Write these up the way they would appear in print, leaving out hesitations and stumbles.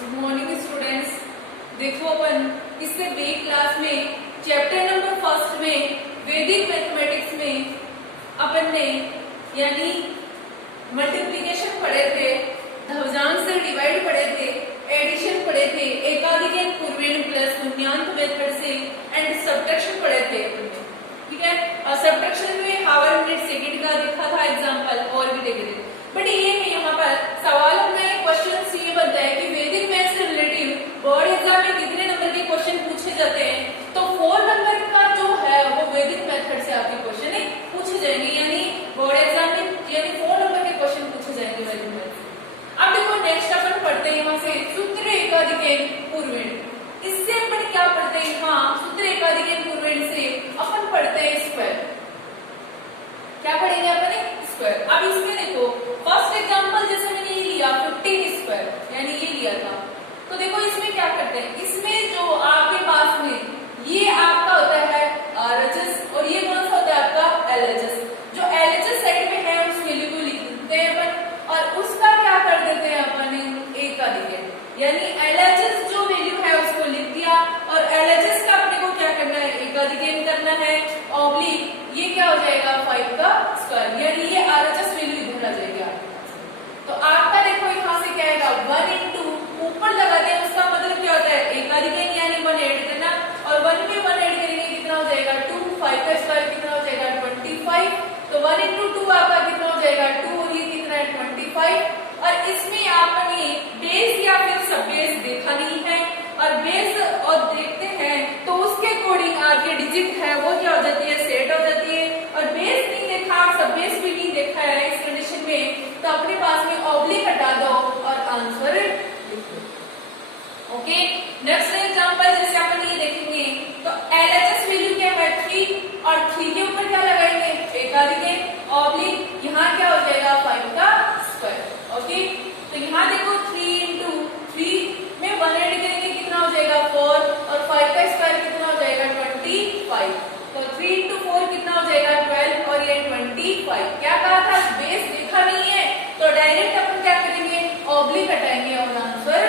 Good morning students. देखो अपन इससे B class में चैप्टर नंबर फर्स्ट में वैदिक मैथमेटिक्स में अपन ने यानी मल्टीप्लिकेशन पढ़े थे, धवजांश से डिवाइड पढ़े थे, एडिशन पढ़े थे, एकाधिक पूर्वेण प्लस शून्यांक मेथड से एंड सब्ट्रैक्शन पढ़े थे अपन ने। ठीक है, और सब्ट्रैक्शन में हावर मिनट सेकंड का देखा था एग्जांपल और भी देखे थे। बट ये में यहाँ पर सवाल अपना एक क्वेश्चन ये बनता है कि वैदिक मैथ्स से रिलेटिव बोर्ड एग्जाम में कितने नंबर के क्वेश्चन पूछे जाते हैं, तो 4 नंबर का जो है वो वैदिक मेथड से आपके क्वेश्चन पूछे जाएंगे, यानी बोर्ड एग्जाम में यानी 4 नंबर के क्वेश्चन पूछे जाएंगे वैदिक मैथड से। अब देखो नेक्स्ट अपन पढ़ते हैं यहाँ से सूत्र एकाधिक पूर्वेण। इससे अपन क्या पढ़ते हैं, हाँ सूत्र एकाधिक पूर्वेण से अपन पढ़ते हैं स्क्वायर। क्या पढ़ेंगे अपन, स्क्वायर। अब इसमें देखो फर्स्ट एग्जांपल जैसे मैंने ये लिया 15 स्क्वायर यानी ये लिया था, तो देखो इसमें क्या करते हैं, इसमें जो आपके पास में ये आपका होता है RHS और ये कौन सा होता है आपका LHS। जो LHS साइड में है उस वैल्यू को लिख देते हैं अपन और उसका क्या कर देते हैं अपन एकाधिक, यानी LHS जो वैल्यू है उसको लिख दिया और LHS का अपने को क्या करना है एकाधिक करना है, ऑब्लिक ये क्या हो जाएगा 5 का स्क्वायर, यानी ये RHS वैल्यू इधर आ जाएगी आपके पास। तो आपका देखो यहाँ से क्या आएगा 1 इंटू ऊपर लगाते हैं उसका मतलब क्या होता है एकाधिक यानी 1 ऐड करना और 1 में 1 ऐड करेंगे कितना हो जाएगा 2, 5 का स्क्वायर कितना हो जाएगा 25। तो 1 इंटू 2 आपका कितना हो जाएगा 2 और ये कितना है 25। और इसमें आपने बेस या फिर सब बेस देखा नहीं है और बेस और देखते हैं तो उसके अकॉर्डिंग आपके डिजिट है वो क्या हो जाती है सेट हो जाती है, और बेस नहीं देखा सब बेस भी नहीं देखा है इस कंडीशन में तो अपने पास में ऑब्लिक हटा दो और आंसर लिख दो। ओके, नेक्स्ट एग्जांपल जैसे अपन ये देखेंगे तो LHS वैल्यू क्या है 3 और 3 के ऊपर क्या लगाएंगे एकाधिक ऑब्लिक, यहाँ क्या हो जाएगा 5 का स्क्वायर। ओके, तो यहाँ देखो 3 इंटू 3 में 1 ऐड करेंगे कितना हो जाएगा 4 और 5 का स्क्वायर कितना हो जाएगा 25। तो 3 इंटू 4 कितना हो जाएगा 12 और ये 25। क्या कहा था बेस देखा नहीं है तो डायरेक्ट अपन क्या करेंगे ऑब्लिक हटाएंगे और आंसर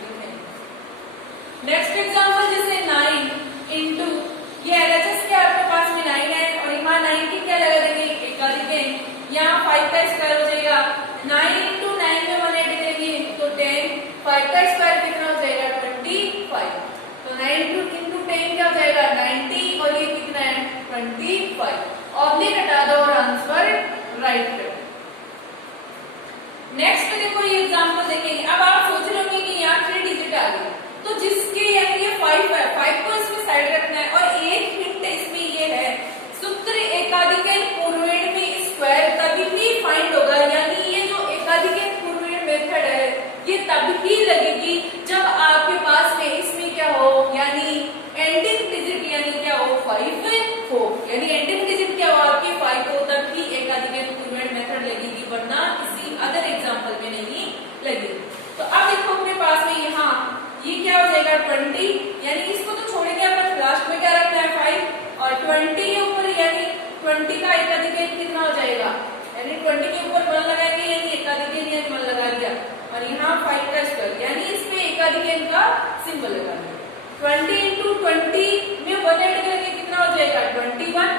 लिखेंगे। नेक्स्ट एग्जांपल जैसे 9 इंटू ये LHS के आपके पास में 9 है और यहाँ 9 की क्या लगा देंगे एकाधिक, यहाँ 5 का स्क्वायर हो जाएगा 9 इंटू 9 में 1 ऐड करेंगे तो 10, 5 का स्क्वायर कितना हो जाएगा 25। तो 9 इंटू 10 क्या हो जाएगा 90 और ये कितना है 25। ऑब्लिक हटा दो और आंसर राइट करो। नेक्स्ट देखो ये एग्जांपल देखेंगे। अब आप सोच रहे होंगे कि यहाँ 3 डिजिट आ गए तो जिसके यानी ये 5 है 5 को इसमें साइड रखना है और एक हिंट इसमें ये है सूत्र एकाधिक पूर्वेण में स्क्वायर तभी भी फाइंड होगा, यानी ये जो एकाधिक पूर्वेण मेथड है ये तभी लगेगी जब आपके पास में इसमें क्या हो यानी एंडिंग डिजिट यानी क्या हो 5 हो, यानी एंडिंग डिजिट क्या हो आपके 5 हो तभी एकाधिक पूर्वेण मेथड लगेगी, वरना किसी अदर एग्जांपल में नहीं लगेगी। तो अब देखो अपने पास में यहाँ ये क्या हो जाएगा 20, यानी इसको तो छोड़ेंगे अपन लास्ट में क्या रखना है 5 और 20 के ऊपर यानी 20 का एकाधिक कितना हो जाएगा, यानी 20 के ऊपर 1 लगाएंगे यानी एकाधिक यानी 1 लगा दिया और यहाँ 5 का स्क्वायर यानी इसमें एकाधिक का सिंबल लगा दिया। 20 इंटू 20 में 1 ऐड करेंगे कितना हो जाएगा 21।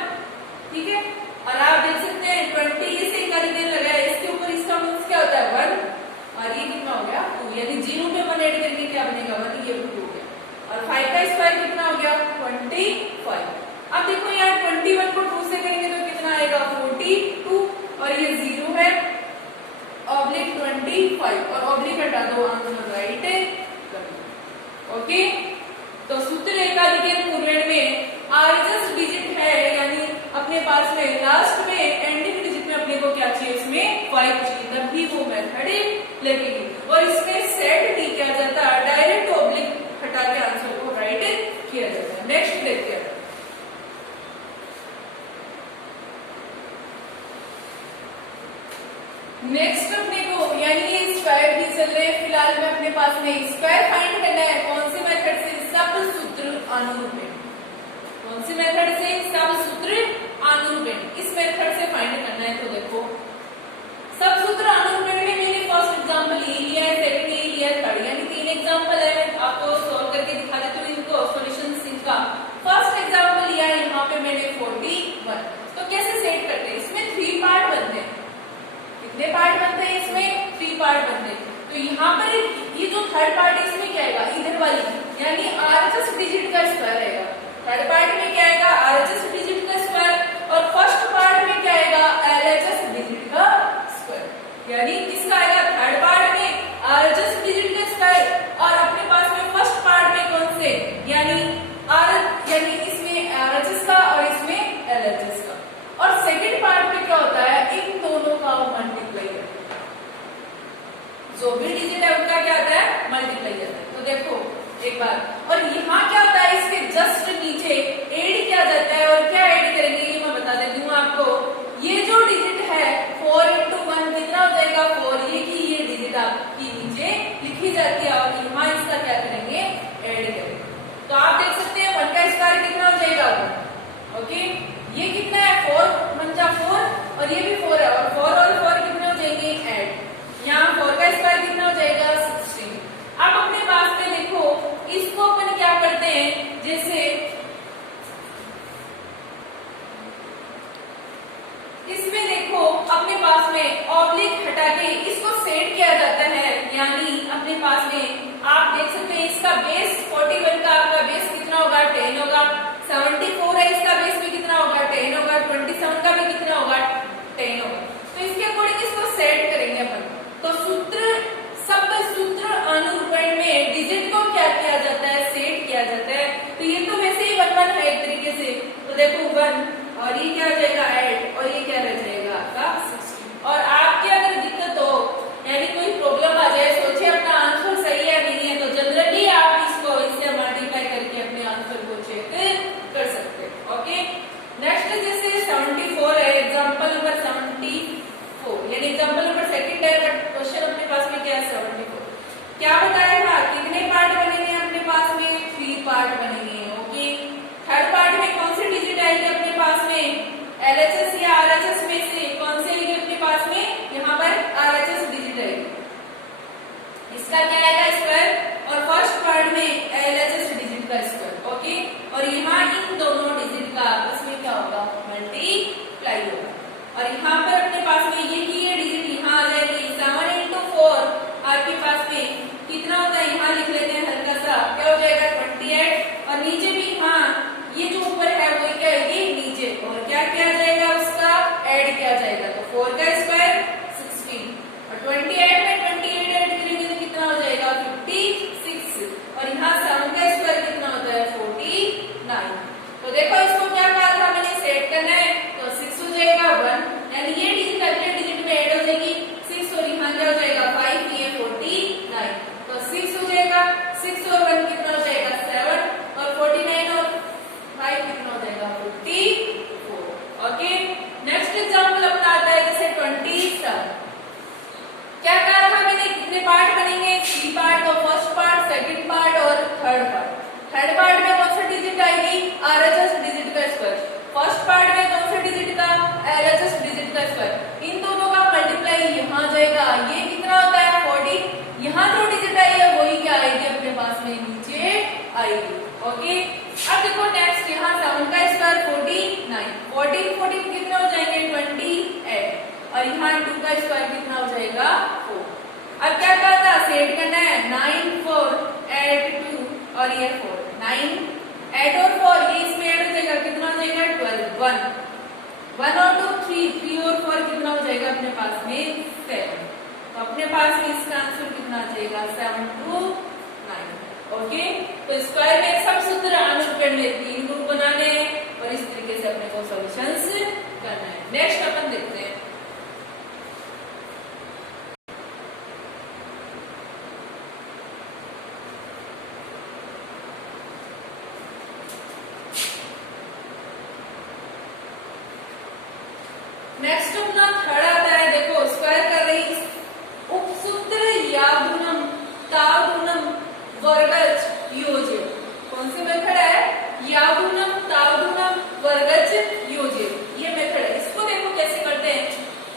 ठीक है, और आप देख सकते हैं 20 से एकाधिक लगाया इसके ऊपर इसका मीन्स क्या होता है 1 और ये कितना हो गया 2, यानी 0 में 1 ऐड करके क्या बनेगा 1, ये 2 हो गया और 5 का स्क्वायर कितना हो गया 25। अब देखो यहाँ 21 को 2 से करेंगे तो कितना आएगा 42 और ये 0 है ऑब्लिक 25 और ऑब्लिक हटा दो आंसर राइट है। ओके, तो सूत्र एकाधिक पूर्वेण में RHS डिजिट है यानी अपने पास में लास्ट में एंडिंग डिजिट में अपने को क्या चाहिए इसमें 5 चाहिए तभी वो मेथड लगेगी और इसमें सेट नहीं किया जाता, डायरेक्ट ऑब्लिक हटा के आंसर को राइट किया जाता है। नेक्स्ट देखते हैं। नेक्स्ट अपने को यानी ये स्क्वायर भी चल रहे हैं फिलहाल में अपने पास में स्क्वायर फाइंड करना है कौन से मेथड से सब सूत्र अनुरूपेण, कौन से मेथड से सब सूत्र अनुरूपेण, इस मेथड से फाइंड करना है। तो देखो सब सूत्र अनुरूपेण में मैंने फर्स्ट एग्जांपल ये लिया है, सेकंड ये लिया है, थर्ड यानी 3 एग्जांपल पार्ट बनते हैं। तो यहाँ पर ये जो थर्ड पार्ट है इसमें क्या आएगा, इधर वाली यानी RHS डिजिट का स्क्वायर रहेगा। थर्ड पार्ट में क्या आएगा, RHS डिजिट का स्क्वायर, और फर्स्ट पार्ट में क्या आएगा, LHS डिजिट का स्क्वायर। यानी किसका आएगा, थर्ड पार्ट में RHS डिजिट का स्क्वायर, और अपने पास में फर्स्ट पार्ट में कौन से, यानी इसमें RHS का और इसमें LHS का। और सेकंड पार्ट में क्या होता है, इन दोनों का मल्टीप्लाई, जो भी डिजिट है उनका क्या आता है, मल्टीप्लाई आता है। तो देखो एक बार, और यहाँ क्या होता है, इसके जस्ट नीचे ऐड किया जाता है, और क्या ऐड करेंगे ये मैं बता देती हूँ आपको। ये जो डिजिट है 4 × 1 कितना हो जाएगा, 4, ये डिजिट आपकी नीचे लिखी जाती है, और यहाँ इसका क्या करेंगे, ऐड करेंगे। तो आप देख सकते हैं 1 का स्क्वायर कितना हो जाएगा, ओके, ये कितना है 4 × 1 4, और ये भी 4 है, और 4 और 4 कितने हो जाएंगे, ऐड। यहाँ 4 का स्क्वायर कितना हो जाएगा, 16। अब अपने पास में देखो, इसको अपन क्या करते हैं, जैसे इसमें देखो अपने पास में ऑब्लिक हटा के इसको सेट किया जाता है, यानी अपने पास में आप देख सकते हैं इसका बेस 41 का आपका बेस कितना होगा, 10 होगा। 74 है, इसका बेस में कितना होगा, 10 होगा। 27 का भी कितना होगा, 10 होगा। तो इसके अकॉर्डिंग इसको सेट करेंगे अपन। तो सूत्र, सब सूत्र अनुरूपण में डिजिट को क्या किया जाता है, सेट किया जाता है। तो ये तो वैसे ही 1 1 है एक तरीके से। तो देखो 1, और ये क्या हो जाएगा, 8, और ये क्या रह जाएगा आपका 16। और आपके अगर दिक्कत हो, यानी कोई प्रॉब्लम आ जाए, सोचे अपना आंसर सही है नहीं है, तो जनरली आप इसको इससे मल्टीप्लाई करके अपने आंसर को चेक कर सकते हैं। ओके, नेक्स्ट जैसे 74 है, एग्जांपल नंबर 74, यानी एग्जांपल नंबर सेकंड है, बट क्वेश्चन अपने पास में क्या है, 74। क्या बताया था, कितने पार्ट बनेंगे अपने पास में, 3 पार्ट बनेंगे। ओके, थर्ड पार्ट में कौन सी डिजिट आएगी अपने पास में, LHS या RHS में से कौन से आएगी अपने पास में, यहाँ पर RHS डिजिट आएगी, इसका क्या आएगा, स्क्वायर, और फर्स्ट पार्ट में LHS डिजिट का स्क्वायर। ओके, और यहाँ इन दोनों डिजिट का आपस में क्या होगा, मल्टीप्लाई होगा। और यहाँ पर अपने पास में ये डिजिट यहाँ आ जाएगी, 7 × 4 आपके पास में कितना होता है, यहाँ लिख लेते हैं हल्का सा, क्या हो जाएगा 28, और नीचे भी हाँ ये जो ऊपर है वो क्या है, ये नीचे, और क्या किया जाएगा, उसका ऐड किया जाएगा। तो 4 का स्क्वायर 16, और 28 में 28 ऐड करेंगे तो कितना हो जाएगा, 56, और यहाँ 7 का स्क्वायर कितना होता है, 49। तो देखो इसको क्या कहा था मैंने, सेट करना है, तो 6 हो जाएगा 1, यानी ये डिजिट अगले डिजिट में ऐड हो जाएगी 6, और यहाँ क्या हो जाएगा 5, ये 49। तो 6 हो जाएगा, 6 और 1 कितना हो जाएगा 7, और 49 और 5 कितना हो जाएगा 54। ओके, नेक्स्ट एग्जांपल अपना आता है जैसे 27। क्या कहा था मैंने, कितने पार्ट बनेंगे, 3 पार्ट। तो फर्स्ट पार्ट, सेकंड पार्ट और थर्ड पार्ट। थर्ड पार्ट में कौन सा डिजिट आएगी, RHS डिजिट का स्क्वायर। फर्स्ट पार्ट में कौन सा डिजिट का, LHS डिजिट का स्क्वायर। इन दोनों का मल्टीप्लाई यहाँ जाएगा, ये कितना होता है 40। यहाँ जो डिजिट आई है वही क्या आएगी अपने पास में, नीचे आएगी। ओके, अब देखो नेक्स्ट, यहाँ 7 का स्क्वायर 49, 14 कितना हो जाएंगे 28, और यहाँ 2 का स्क्वायर कितना हो जाएगा 4। अब क्या कहा था, सेट करना है, 9 4 8 2, और ये 4, 9 8 और 4, ये इसमें ऐड हो जाएगा, कितना हो जाएगा 12, 1 और 2 3 और 4 कितना हो जाएगा अपने पास में 7। तो अपने पास में इसका आंसर कितना आ जाएगा, 7 2 9। ओके, तो स्क्वायर में सब सूत्र अनुरूपण में 3 ग्रुप बनाने हैं, और इस तरीके से अपने को सॉल्यूशंस करना है। नेक्स्ट अपन देखते हैं, नेक्स्ट अपना थर्ड आता है, देखो स्क्वायर कर रही, उपसूत्र या गुणम तागुणम वर्गज योज्य। कौन सी मेथड है, या गुणम तागुणम वर्गज योज्य, ये मेथड है। इसको देखो कैसे करते हैं,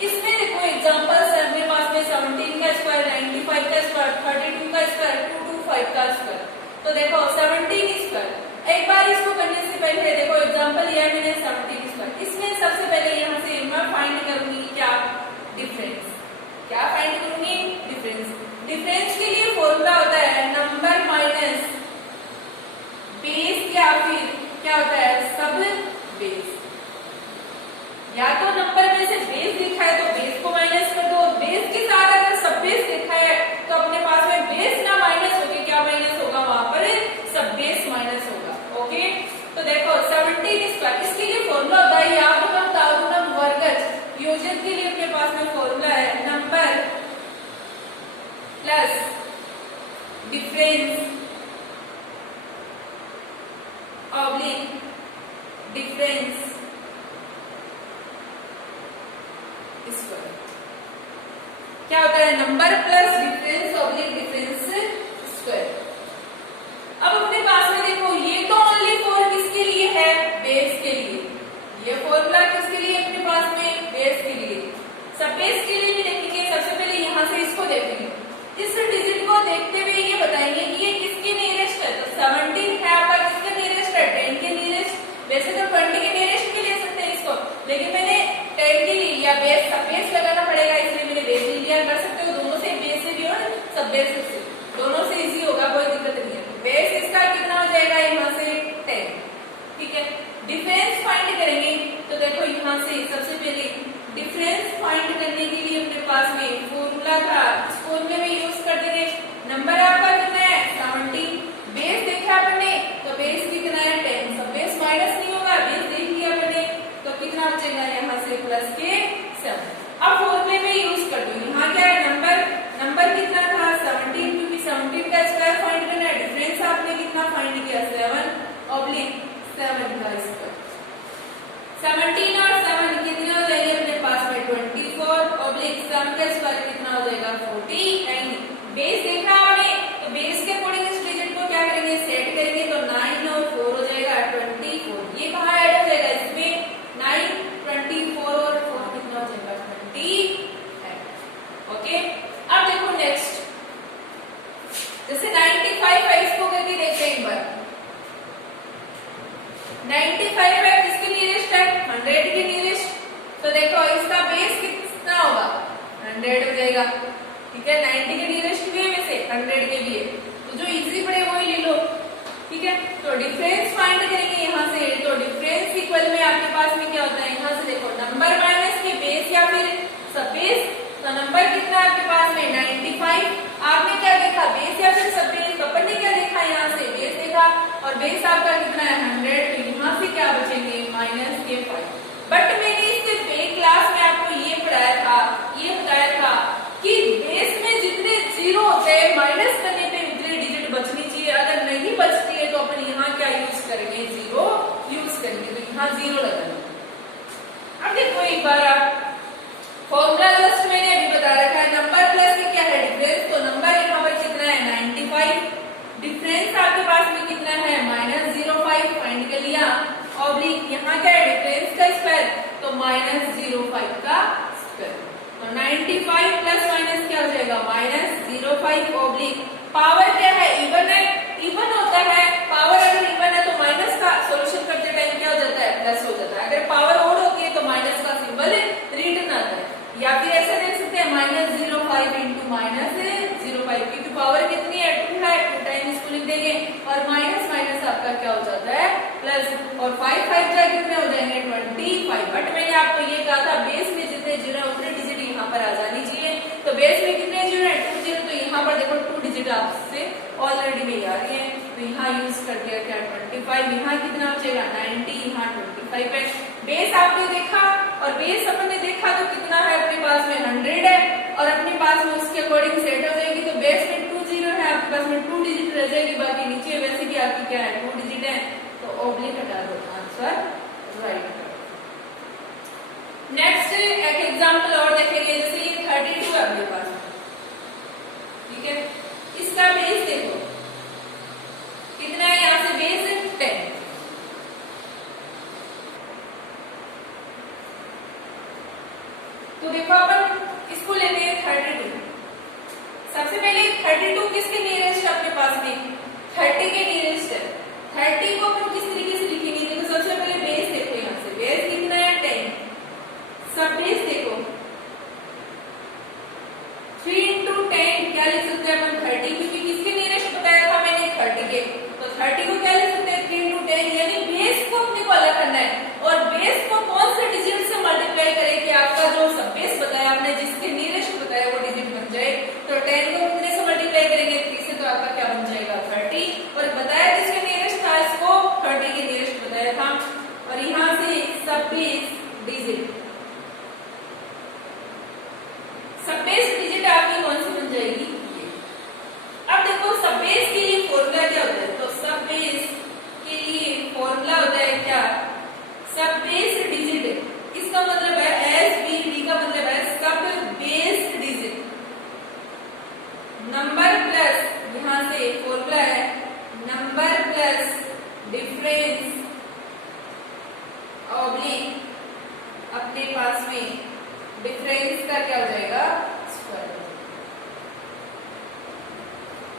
इसमें देखो एग्जांपल्स है अपने पास में 17 का स्क्वायर, 95 का स्क्वायर, 32 का स्क्वायर, 225 का स्क्वायर। तो देखो 17 स्क्वायर, एक बार इसको करने से पहले देखो एग्जांपल लिया मैंने 17 स्क्वायर, इसमें सबसे पहले यहाँ से मैं फाइंड करूंगी क्या, डिफरेंस। क्या फाइंड करूंगी, डिफरेंस। जिसके लिए अपने पास में फॉर्मूला है number plus difference oblique difference square. क्या होता है? Number plus difference oblique difference square. अब अपने पास में देखो, ये तो ओनली फॉर किसके लिए है? बेस के लिए। ये फॉर्मूला किसके लिए अपने पास में? बेस के लिए। सब बेस के लिए भी देखेंगे। सबसे पहले यहाँ से इसको देखेंगे। इस डिजिट को देखते हुए ये बताएंगे कि ये किसके नियरेस्ट है। तो 17 है आपका, किसके नियरेस्ट है? 10 के नियरेस्ट। वैसे तो 20 के नियरेस्ट भी ले सकते हैं इसको, लेकिन मैंने 10 के लिए या बेस सब बेस लगाना पड़ेगा, इसलिए मैंने बेस ले लिया। कर सकते हो दोनों से, बेस से भी और सब बेस से, दोनों से इजी होगा, कोई दिक्कत नहीं है। बेस इसका कितना हो जाएगा? यहाँ से 10। ठीक है, डिफरेंस फाइंड करेंगे। तो देखो यहाँ से सबसे पहले डिफरेंस फाइंड करने के लिए अपने पास में फॉर्मूला था, इस फॉर्मूले में यूज कर देंगे। नंबर आपका कितना है? 17। बेस देखा आपने, तो बेस कितना है? 10। सब बेस माइनस नहीं होगा, बेस देख लिया आपने, तो कितना बचेगा यहाँ से? प्लस के 7। अब फॉर्मूले में यूज कर दो। यहाँ क्या है? नंबर कितना था? 17, क्योंकि 17 का स्क्वायर फाइंड करना है। डिफरेंस आपने कितना फाइंड किया? 7 ऑब्लिक 7 का स्क्वायर। 17 और 7 कितने हो जाएंगे अपने पास में? 24 ऑब्लिक 7 का स्क्वायर कितना हो जाएगा? 49। बेस देखा आपने, तो बेस के अकॉर्डिंग इस डिजिट को क्या करेंगे? सेट करेंगे। तो 9 और 4 हो जाएगा 24। ये कहाँ ऐड हो जाएगा? इसमें 9, 24 और 4 कितना हो जाएगा? 20। ओके, अब देखो नेक्स्ट, जैसे 95 है, इसको करके देखते हैं एक बार। 95 है, किसके नियरेस्ट है? 100 के नियरेस्ट। तो देखो इसका बेस कितना होगा? 100 हो जाएगा। ठीक है, 90 के नियरेस्ट भी है, वैसे 100 के भी है, तो जो इजी पड़े वही ले लो। ठीक है, तो डिफरेंस फाइंड करेंगे यहाँ से। तो डिफरेंस इक्वल में आपके पास में क्या होता है? यहाँ से देखो, नंबर माइनस के बेस या फिर सब बेस। तो नंबर कितना है आपके पास में? 95। आपने क्या देखा? बेस या फिर सब बेस। तो अपन ने क्या देखा? यहाँ से बेस देखा, और बेस आपका कितना है? 100। तो यहाँ से क्या बचेंगे? माइनस के 5। बट मैंने इसके पहले क्लास में आपको ये पढ़ाया था, ये बताया था कि बेस में जितने जीरो होते हैं, माइनस करने पे उतनी डिजिट बचनी चाहिए। अगर नहीं बचती है तो अपन यहाँ क्या यूज करेंगे? 0 यूज करेंगे। तो यहाँ 0 लगाना। अब देखो एक बार आप, फॉर्मूला जस्ट मैंने अभी बता रखा है। नंबर प्लस के क्या है? डिफरेंस। तो नंबर यहाँ पर कितना है? 95। डिफरेंस आपके पास में कितना है? -05 फाइंड कर लिया। ऑब्लिक यहाँ क्या है? डिफरेंस का स्क्वायर, तो -05 का स्क्वायर। तो 95 प्लस माइनस क्या हो जाएगा? -05 ऑब्लिक पावर क्या है? इवन है, इवन होता है। पावर अगर इवन है तो माइनस का सॉल्यूशन करते टाइम क्या हो जाता है? प्लस हो जाता है। अगर पावर ओड होती है तो माइनस का सिंबल रिटर्न आता है। या फिर ऐसा देख सकते हैं -05 इंटू -05, क्योंकि पावर कितनी है? 2 है, 2 टाइम इसको लिख देंगे, और माइनस माइनस आपका क्या हो जाता है? प्लस। और 5 5 जा कितने हो जाएंगे? 25। बट मैंने आपको ये कहा था बेस में जितने जीरो है उतने डिजिट यहाँ पर आ जानी चाहिए। तो बेस में कितने जीरो है? 2 जीरो। तो यहाँ पर देखो 2 डिजिट आपसे ऑलरेडी में आ रही है, तो यहाँ यूज कर दिया क्या? 25। यहाँ कितना बचेगा? 90। यहाँ 25 है। बेस आपने देखा, और बेस अपन ने देखा तो कितना है अपने पास में? 100 है, और अपने पास में उसके अकॉर्डिंग सेट हो जाएगी। तो बेस में 2 जीरो है, आपके पास में 2 डिजिट रह जाएगी, बाकी नीचे वैसे भी आपकी क्या है? 2 डिजिट है। तो ऑब्लिक हटा दो, आंसर राइट। नेक्स्ट एक एग्जांपल और देखेंगे, जैसे ये 32 है अपने पास। ठीक है, इसका बेस देखो कितना है? यहाँ से बेस 10। तो देखो अपन इसको लेते हैं 32। सबसे पहले 32 किसके नियरेस्ट है अपने पास में? 30 के नियरेस्ट है। 30 को अपन किस तरीके से लिखेंगे? देखो सबसे पहले बेस देखो, यहाँ से बेस कितना है? 10। सब बेस देखो 3 इंटू 10 क्या लिख सकते हैं अपन? 30, क्योंकि किसके नियरेस्ट बताया था मैंने? 30 के। तो 30 को क्या लिख सकते हैं? 3 इंटू 10, यानी बेस को अपने को अलग करना है। और बेस को कौन से डिजिट से मल्टीप्लाई करें कि आपका जो सब बेस बताया आपने, जिसके नियरेस्ट बताया वो डिजिट बन जाए? तो 10 को कितने से मल्टीप्लाई करेंगे? 3 से। तो आपका क्या बन जाएगा? 30। और बताया किसके नियरेस्ट था? इसको 30 के नियरेस्ट बताया था। और यहाँ से सब बेस डिजिट जाएगी ये। अब देखो सब बेस के लिए फॉर्मूला क्या होता है, तो सब बेस के लिए फॉर्मूला होता है क्या, सब बेस डिजिट, इसका मतलब है SBD का मतलब है सब बेस डिजिट, नंबर प्लस, यहां से फॉर्मूला है नंबर प्लस डिफरेंस ऑब्लिक अपने पास में डिफरेंस का क्या हो जाएगा, स्क्वायर,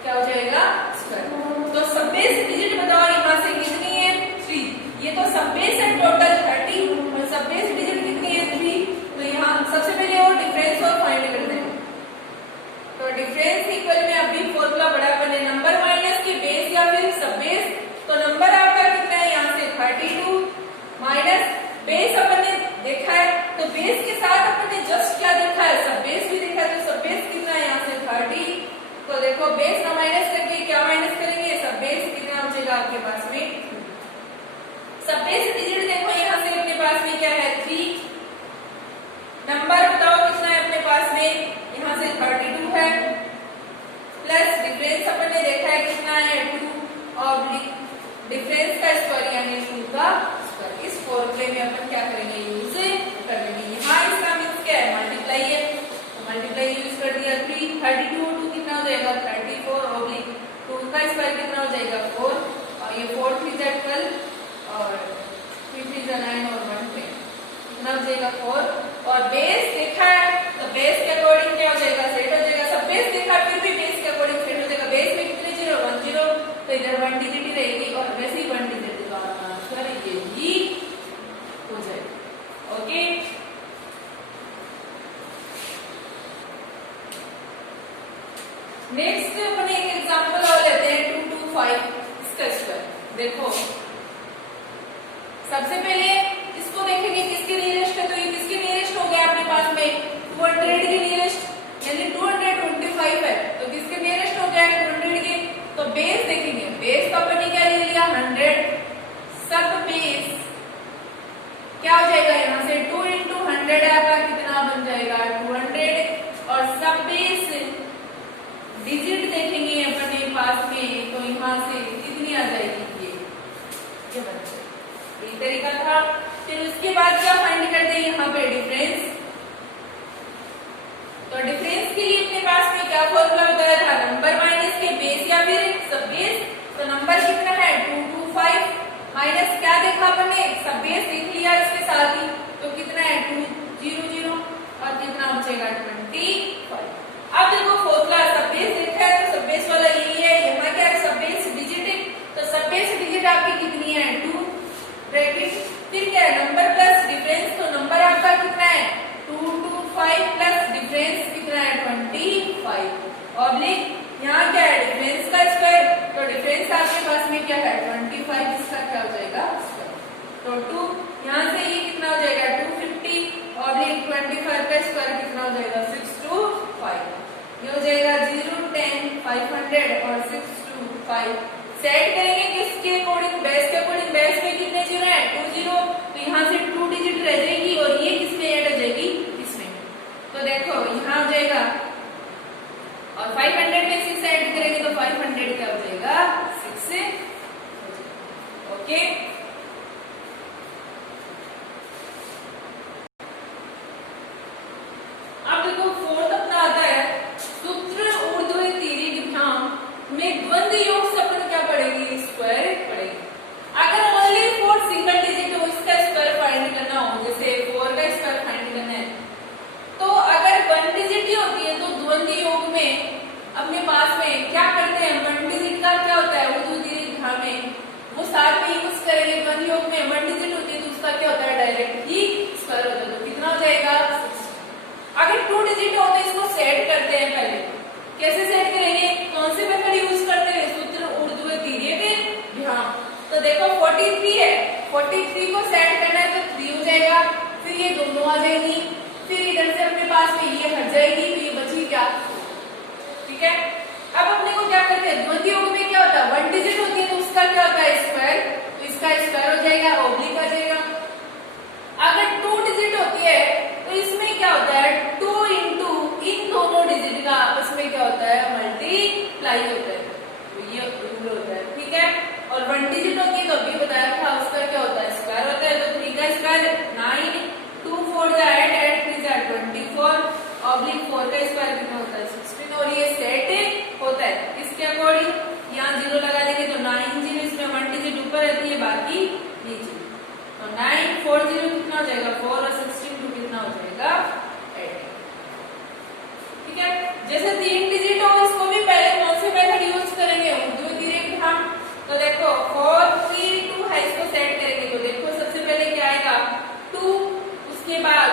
क्या हो जाएगा, स्क्वायर। तो सब बेस डिजिट बताओ यहां से कितनी है, 3, ये तो सब बेस है टोटल 30 और सब बेस डिजिट कितनी है, 3, तो यहाँ सबसे पहले और डिफरेंस और फाइंड करते हैं। तो डिफरेंस इक्वल में अभी फॉर्मूला बड़ा बने नंबर माइनस के बेस या फिर सब बेस, तो नंबर आपका कितना है यहाँ से 32 माइनस बेस अपन ने देखा है, तो बेस के साथ अपन ने जस्ट क्या देखा है, सब बेस भी देखा है, तो सब बेस कितना है यहाँ से 30, तो देखो बेस का माइनस करके क्या माइनस करेंगे, सब बेस कितना हो जाएगा आपके पास में, सब बेस डिजिट देखो यहाँ से अपने पास में क्या है 3, नंबर बताओ कितना है अपने पास में, यहाँ से 32 है, प्लस डिफरेंस अपन ने देखा है कितना है 2 और डिफरेंस का स्क्वायर यानी 2 का स्क्वायर, इस फॉर्मूले में अपन क्या करेंगे, यूज कर लेंगे। यहाँ इसका मीन्स क्या है, मल्टीप्लाई है, तो मल्टीप्लाई यूज कर दिया 3, 32 और 2 कितना हो जाएगा 34 और 2 का स्क्वायर कितना हो जाएगा 4, और ये 4 3 जा 12 और 3 3 जा 9 और 1 10 कितना हो जाएगा 4, और बेस देखा है तो बेस के अकॉर्डिंग क्या हो जाएगा, सेट हो जाएगा, सब बेस देखा फिर भी बेस के अकॉर्डिंग सेट हो जाएगा, बेस में कितने 0 1 0, तो इधर 1 डिजिट ही रहेगी और वैसे ही 1 डिजिट तो आपका आंसर ये ही हो जाएगा। ओके, नेक्स्ट अपन एक एग्जांपल और लेते हैं 225 इसका स्क्वायर। देखो सबसे पहले इसको देखेंगे किसके नियरेस्ट है, तो ये किसके नियरेस्ट हो गया अपने पास में 200 के नियरेस्ट, यानी 225 है तो किसके नियरेस्ट हो गया 200 के, तो बेस देखेंगे, बेस का अपन ने क्या ले लिया 100, सब बेस क्या हो जाएगा यहाँ से 2 into 100 आपका कितना बन जाएगा 200, और सब बेस डिजिट देखेंगे अपने पास में तो यहाँ से कितनी आ जाएगी ये बन जाएगा, ये तरीका था। फिर उसके बाद क्या फाइंड करते हैं यहाँ पे डिफरेंस, तो डिफरेंस के लिए अपने पास में क्या फॉर्मूला बताया था, नंबर माइनस के बेस या फिर सब बेस, तो नंबर कितना है 225 माइनस क्या देखा अपने सब बेस देख लिया इसके साथ ही, तो कितना है 200 और कितना बचेगा 25। अब देखो फॉर्मूला सब बेस देखा है तो सब बेस वाला यही है, यहाँ क्या है सब बेस डिजिट, तो सब बेस डिजिट आपकी कितनी है 2 ब्रैकेट, फिर क्या है नंबर प्लस डिफरेंस, तो नंबर आपका कितना है 225 प्लस डिफरेंस कितना है 25 ऑब्लिक यहाँ क्या है डिफरेंस का स्क्वायर, तो डिफरेंस आपके पास में क्या है 25, इसका क्या हो जाएगा स्क्वायर, तो 2 यहाँ से ये कितना हो जाएगा 250 ऑब्लिक 25 का स्क्वायर कितना हो जाएगा 625, ये हो जाएगा 0 10 500 और 625, सेट करेंगे किसके अकॉर्डिंग, बेस के अकॉर्डिंग, बेस में कितने 0 है 2 0, तो यहाँ से 2 डिजिट रह जाएगी और ये किसमें ऐड हो जाएगी इसमें, तो देखो यहाँ हो जाएगा और 500 में 6 ऐड करेंगे तो 500 क्या हो जाएगा 6 ओके। अब देखो फोर्थ अपना आता है सूत्र ऊर्ध्व तिर्यक भ्राम में द्वंद्व योग से अपन क्या पढ़ेंगे स्क्वायर पढ़ेंगे। अगर ओनली 4 सिंगल डिजिट हो इसका स्क्वायर फाइंड करना हो, जैसे 4 का स्क्वायर फाइंड करना है, तो अगर 1 डिजिट ही होती है तो द्वंद्व योग में अपने पास में क्या करते हैं 1 डिजिट का क्या होता है ऊर्ध्व तिर्यक भ्राम में वो साथ में यूज करेंगे, द्वंद्व योग में 1 डिजिट होती है तो उसका क्या होता है डायरेक्ट ही स्क्वायर होता है, तो कितना हो जाएगा 6। अगर 2 डिजिट हो तो इसको सेट करते हैं, पहले कैसे सेट करेंगे, कौन से मेथड यूज करते हैं सूत्र ऊर्ध्व तिर्यक भ्राम, तो देखो 43 है, 43 को सेट करना है तो 3 हो जाएगा, फिर ये दोनों आ जाएंगी, फिर इधर से अपने पास में ये हट जाएगी तो ये बची क्या, ठीक है। अब अपने को क्या करते हैं द्वंद्व योग में क्या होता है 1 डिजिट होती है तो उसका क्या होता है स्क्वायर, तो इसका स्क्वायर हो जाएगा ऑब्लिक आ जाएगा। अगर 2 डिजिट होती है तो इसमें क्या होता है 2 into इन दोनों डिजिट का आपस में क्या होता ऑब्लिक 4 का स्क्वायर कितना होता है 16 और ये सेट होता है किसके अकॉर्डिंग, यहाँ 0 लगा देंगे तो 9 0, इसमें 1 डिजिट ऊपर रहती है बाकी नीचे, तो 9 4 0 कितना हो जाएगा 4 और 16 2 कितना हो जाएगा 8। ठीक है, जैसे 3 डिजिट हो इसको भी पहले कौन से मेथड यूज करेंगे उर्दू डायरेक्ट हम, तो देखो 4 3 2 है, इसको सेट करेंगे तो देखो सबसे पहले क्या आएगा 2, उसके बाद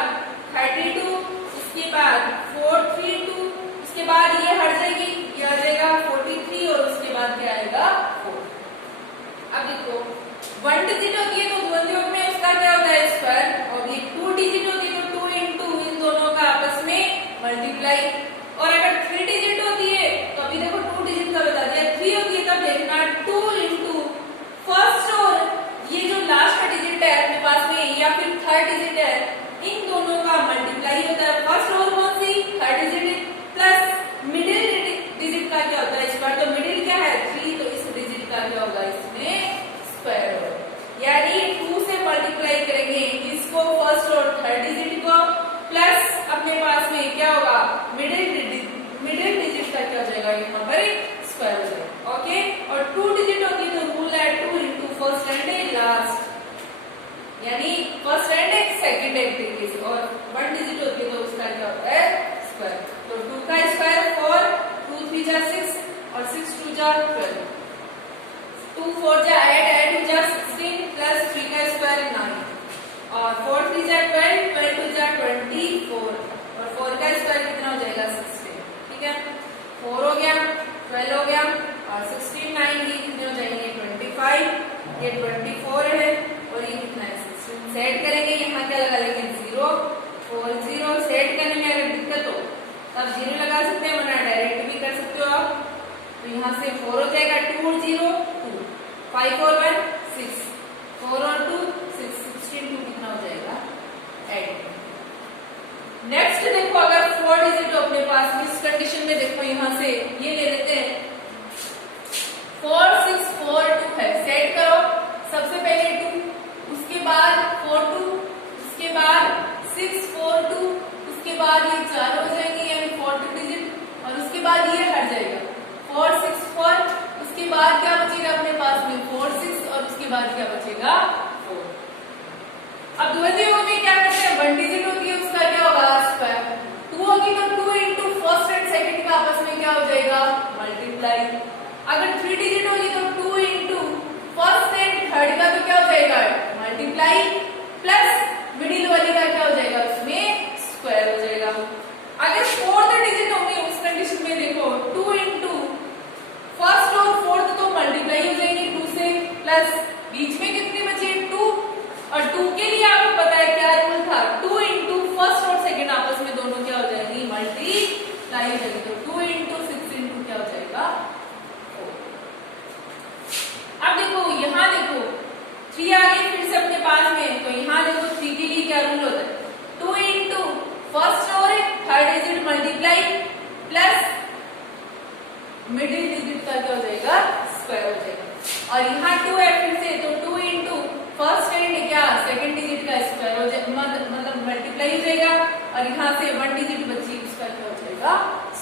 32, उसके बाद 4 3 2, उसके बाद ये हट जाएगी, ये आ जाएगा 43 और उसके बाद क्या आएगा 4। अब देखो 1 डिजिट होती है तो द्वंद्वयोग में उसका क्या होता है स्क्वायर, और ये 2 डिजिट होती है तो 2 इंटू इन दोनों का आपस में मल्टीप्लाई, और अगर 3 डिजिट होती है तो अभी देखो 2 डिजिट का बता दिया, 3 होती है तब देखना 2 इंटू फर्स्ट और ये जो लास्ट का डिजिट है अपने पास में या फिर थर्ड डिजिट है, इन दोनों का मल्टीप्लाई होता है, फर्स्ट और कौन सी third digit plus middle digit का क्या होता है स्क्वायर, तो मिडिल क्या है 3, तो इस डिजिट का क्या होगा इसमें स्क्वायर होगा, यानी 2 से मल्टीप्लाई करेंगे इसको फर्स्ट और थर्ड डिजिट को, प्लस अपने पास में क्या होगा मिडिल डिजिट का क्या हो जाएगा यहाँ पर स्क्वायर हो जाएगा। ओके, और 2 डिजिट होती है तो रूल है 2 इंटू फर्स्ट एंड लास्ट, यानी फर्स्ट एंड सेकंड एक तरीके से, और 1 डिजिट होती है तो उसका क्या होता है स्क्वायर, तो 2 का स्क्वायर 4, 2 3 जा 6 और 6 2 जा 12, 2 4 जा 8 2 जा 16 प्लस 3 का स्क्वायर 9, और 4 3 जा 12 12 2 जा 24 और 4 का स्क्वायर कितना हो जाएगा 16। ठीक है, 4 हो गया 12 हो गया और 16 9 ये कितने हो जाएंगे 25, ये 24 है और ये कितना है 16, सेट करेंगे यहाँ क्या लगा लेंगे 0 4 0, सेट करने में अगर दिक्कत हो तब 0 लगा सकते हैं वरना डायरेक्ट भी कर सकते हो आप, तो यहाँ से 4 हो जाएगा 2 0 2 5 4 1 6 4 और 2 6 16 2 कितना हो जाएगा 8। नेक्स्ट देखो अगर 4 डिजिट हो अपने पास इस कंडीशन में, देखो यहाँ से ये ले लेते हैं 4 6 4 2 है, सेट करो सबसे पहले 2, उसके बाद 4 2, उसके बाद 6 4 2, उसके बाद ये 4 हो जाएंगे यानी 4 डिजिट, और उसके बाद ये हट जाएगा 4 6 4, उसके बाद क्या बचेगा अपने पास में 4 6 और उसके बाद क्या बचेगा 4। अब द्वंद्वयोग में क्या करते हैं 1 डिजिट होती है उसका क्या होगा स्क्वायर, 2 होगी तो 2 इंटू फर्स्ट एंड सेकंड का आपस में क्या हो जाएगा मल्टीप्लाई, अगर 3 डिजिट होगी तो 2 इंटू फर्स्ट एंड थर्ड का तो क्या हो जाएगा मल्टीप्लाई, प्लस मिडिल वाली का क्या हो जाएगा उसमें स्क्वायर हो जाएगा। अगर 4th डिजिट होंगे उस कंडीशन में देखो 2 इंटू फर्स्ट और फोर्थ तो मल्टीप्लाई हो जाएंगे 2 से, प्लस बीच में कितने बचे 2, और 2 के लिए आपको पता है क्या रूल था 2 इंटू फर्स्ट और सेकंड आपस में दोनों क्या हो जाएंगी मल्टीप्लाई हो जाएगी, तो 2 इंटू 6 इंटू क्या हो जाएगा 4। अब देखो यहाँ देखो 3 आ गई फिर से अपने पास में, तो यहाँ देखो 3 के लिए क्या रूल होता है 2 इंटू फर्स्ट और third digit multiply plus middle digit का क्या हो जाएगा स्क्वायर हो जाएगा, और यहाँ 2 है फिर से तो 2 इंटू फर्स्ट एंड क्या सेकंड डिजिट का स्क्वायर हो जाएगा, मतलब मल्टीप्लाई हो जाएगा, और यहाँ से 1 डिजिट बची उसका क्या हो जाएगा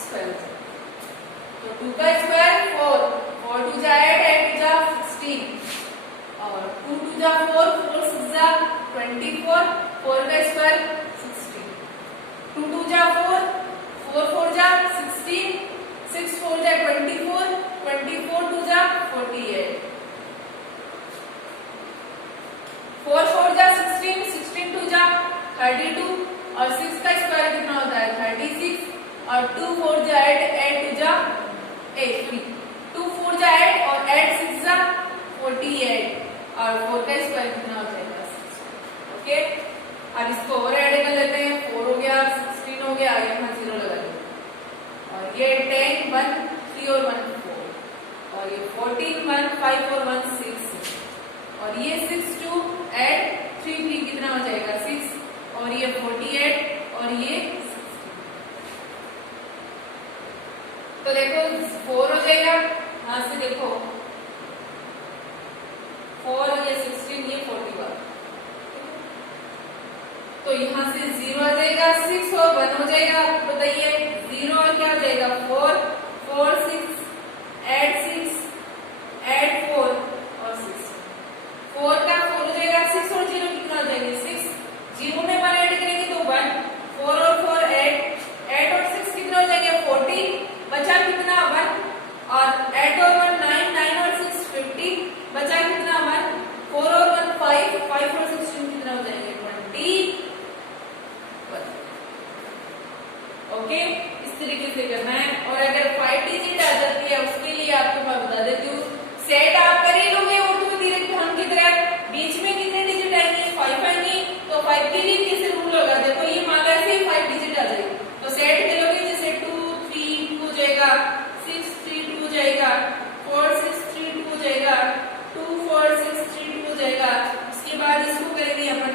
स्क्वायर हो जाएगा, तो 2 का स्क्वायर 4 4 2 जा 8 8 जा 16 और 2 2 जा 4 4 6 जा 24 4 का स्क्वायर 16, 2 2 जा 4 4 4 जा 16 6 4 जा 24 24 2 जा 48 4 4 जा 16 16 2 जा 32 और 6 का स्क्वायर कितना होता है 36 और 2 4 जा 8 8 2 जा 8 2 4 जा 8 और 8 6 जा 48 और 4 का स्क्वायर कितना हो जाएगा 6। ओके, अब इसको और ऐड कर लेते हैं 4 हो गया 16 हो गया, यहाँ 0 लगा देंगे, और ये 10 1 3 और 1 4 और ये 14 1 5 और 1 6 और ये 6 2 8 3 3 कितना हो जाएगा 6 और ये 48 और ये 16। तो देखो 4 हो जाएगा, यहाँ से देखो 4 ये 16 ये 41, तो यहाँ से 0 आ जाएगा, 6 और 1 हो जाएगा। आपको बताइए 0 और क्या हो जाएगा 4, 4 6 ऐड 4 और 6, 4 का 4 हो जाएगा, 6 और 0 कितना हो जाएंगे 6, 0 में 1 ऐड करेंगे तो 1, 4 और 4 ऐड और 6 कितना हो जाएगा 14, बचा कितना 1 और ऐड और 1 9, 9 और 6 50, बचा कितना 1, 4 और 1 5, 5 और 16 कितना हो जाएंगे 21। ओके, इस तरीके से करना है। और अगर 5 डिजिट आ जाती है उसके लिए आपको मैं बता देती हूँ, सेट आप कर ही लोगे ऑटो डायरेक्ट हम की तरह, बीच में कितने डिजिट आएंगे 5 आएंगे, तो 5 के लिए कैसे रूल होगा, देखो ये मान लो ऐसे ही 5 डिजिट आ जाएगी, तो सेट करोगे जैसे 2 3 2 हो जाएगा, 6 3 2 हो जाएगा, 4 6 3 2 हो जाएगा, 2 4 6 3 2 हो जाएगा। उसके बाद इसको करेंगे अपन,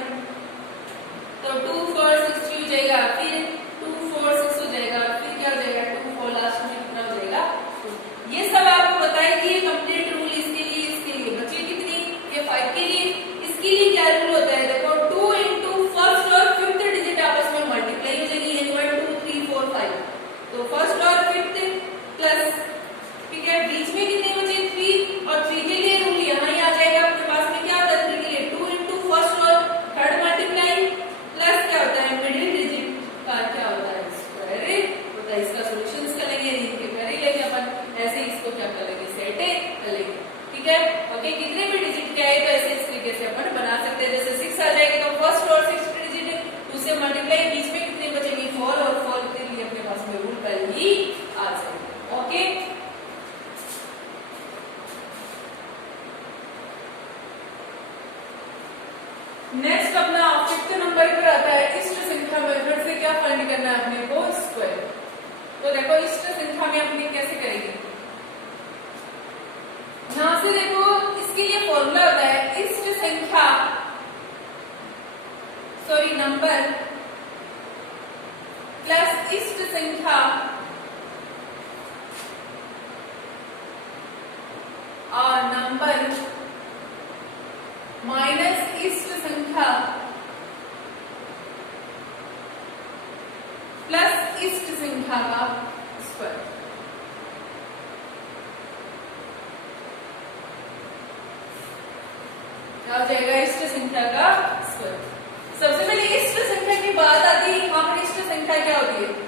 तो 2 4 6 3 हो जाएगा, फिर 2 4 6 हो जाएगा, फिर क्या हो जाएगा 2 4 लास्ट में कितना हो जाएगा 2। ये सब आपको बताएगी ये कंप्लीट रूल, इसके लिए बचे कितनी, ये 5 के लिए, इसके लिए क्या रूल होता है देखो 2 into फर्स्ट और फिफ्थ डिजिट आपस में मल्टीप्लाई हो जाएगी, यानी 1 2 3 4 5, तो फर्स्ट और फिफ्थ प्लस, ठीक है, बीच में कितने बचे 3, और 3 के लिए रूल यहाँ ही आ जाएगा आपके पास में, क्या होता है 3 के लिए 2 into फर्स्ट और थर्ड मल्टीप्लाई प्लस क्या होता है मिडिल डिजिट का क्या होता है स्क्वायर होता है। इसका सॉल्यूशंस करेंगे, इनके कर ही लेंगे अपन, ऐसे इसको क्या करेंगे सेट करेंगे, ठीक है। ओके, कितने भी डिजिट क्या है तो ऐसे इस तरीके से अपन बना सकते हैं, जैसे 6 आ जाएगा तो फर्स्ट और सिक्स्थ डिजिट 2 से मल्टीप्लाई, बीच में कितने बचेंगे 4, और 4 के लिए अपने पास में रूल पहले ही आ जाएगा। ओके, नेक्स्ट अपना फिफ्थ नंबर पर आता है इष्ट संख्या मेथड से क्या फाइंड करना है अपने को स्क्वायर। तो देखो इष्ट संख्या में अपने कैसे करेंगे, यहां से देखो इसके लिए फॉर्मूला होता है इष्ट संख्या नंबर प्लस इष्ट संख्या और नंबर माइनस इष्ट संख्या प्लस इष्ट संख्या का स्क्वायर। क्या हो जाएगा इष्ट संख्या का स्क्वायर। सबसे पहले इष्ट संख्या की बात आती है, यहाँ पर इष्ट संख्या क्या होती है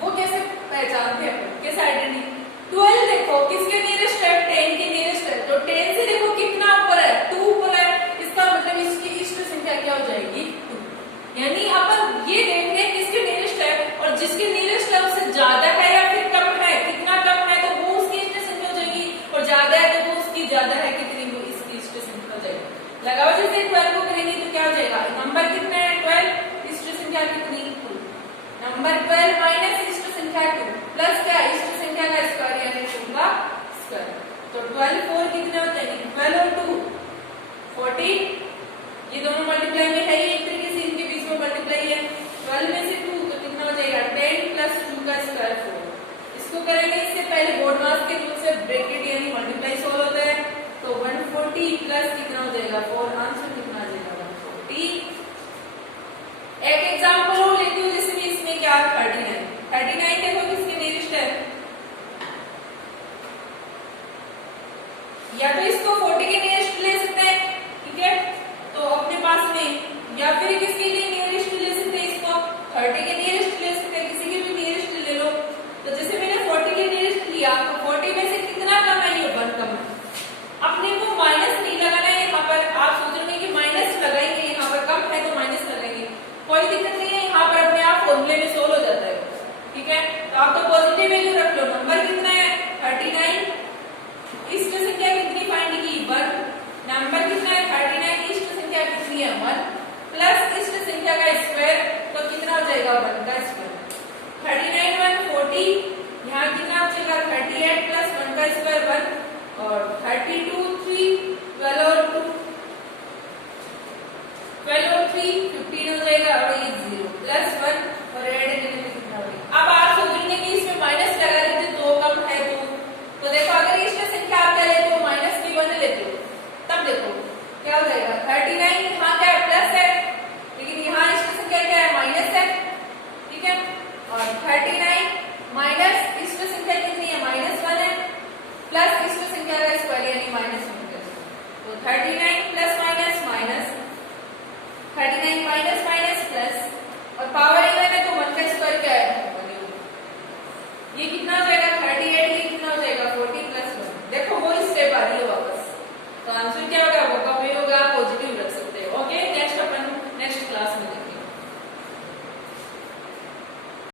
वो कैसे पहचानते हैं अपन, कैसे आइडेंटिटी। 12 देखो किसके नियरेस्ट है, 10 के नियरेस्ट है, तो 10 से देखो कितना ऊपर है, 2 ऊपर है, इसका मतलब इसकी इष्ट संख्या क्या हो जाएगी 2। यानी अपन ये देख रहे हैं किसके नियरेस्ट है, और जिसके नियरेस्ट है उससे ज्यादा है या फिर कम है, कितना कम है तो वो उसकी इष्ट संख्या हो जाएगी, और ज्यादा है तो वो उसकी ज्यादा है कितनी वो इसकी इष्ट संख्या हो जाएगी। लगाओ जैसे 12 को करेंगे तो क्या हो जाएगा, नंबर कितना है 12, इष्ट संख्या कितनी 2, नंबर 12 माइनस इष्ट संख्या 2 प्लस क्या इष्ट संख्या का स्क्वायर यानी 2 का स्क्वायर। तो 12 4 कितने होते हैं, 12 और 2 14, ये दोनों मल्टीप्लाई में है, एक तरीके से इनके बीच में मल्टीप्लाई है। 12 में से 2 तो कितना हो जाएगा 10 प्लस 2 का स्क्वायर 4। इसको करेंगे इससे पहले बोर्ड मास के रूल से ब्रैकेट यानी मल्टीप्लाई सोल्व होता है, तो 140 प्लस कितना हो जाएगा 4, आंसर कितना आ जाएगा 140। एक एग्जांपल और लेती हूँ जिसमें इसमें क्या 39 देखो किसके नियरेस्ट है, या तो इसको 40 के नियरेस्ट ले सकते हैं, ठीक है, तो अपने पास में, या फिर किसके लिए नियरेस्ट ले सकते हैं, इसको 30 के नियरेस्ट ले सकते हैं, किसी के भी नियरेस्ट ले लो। तो जैसे मैंने 40 के नियरेस्ट लिया तो 40 में से कितना कम है, ये 1 कम है। अपने को माइनस नहीं लगाना है यहाँ पर, आप सोच रहे हैं कि माइनस लगाएंगे, यहाँ पर कम है तो माइनस लगाएंगे, कोई दिक्कत नहीं है, यहाँ पर अपने आप फॉर्मूले में सोल्व हो जाता है, ठीक है। तो आप तो पॉजिटिव वैल्यू रख लो, नंबर कितना है 39, इष्ट संख्या कितनी फाइंड की 1, नंबर कितना है 39, इष्ट संख्या कितनी है 1 प्लस इष्ट संख्या का स्क्वायर, तो कितना हो जाएगा 1 का स्क्वायर। 39 1 40, यहाँ कितना बचेगा 38 प्लस 1 का स्क्वायर 1, और 32 3 12 और 2 12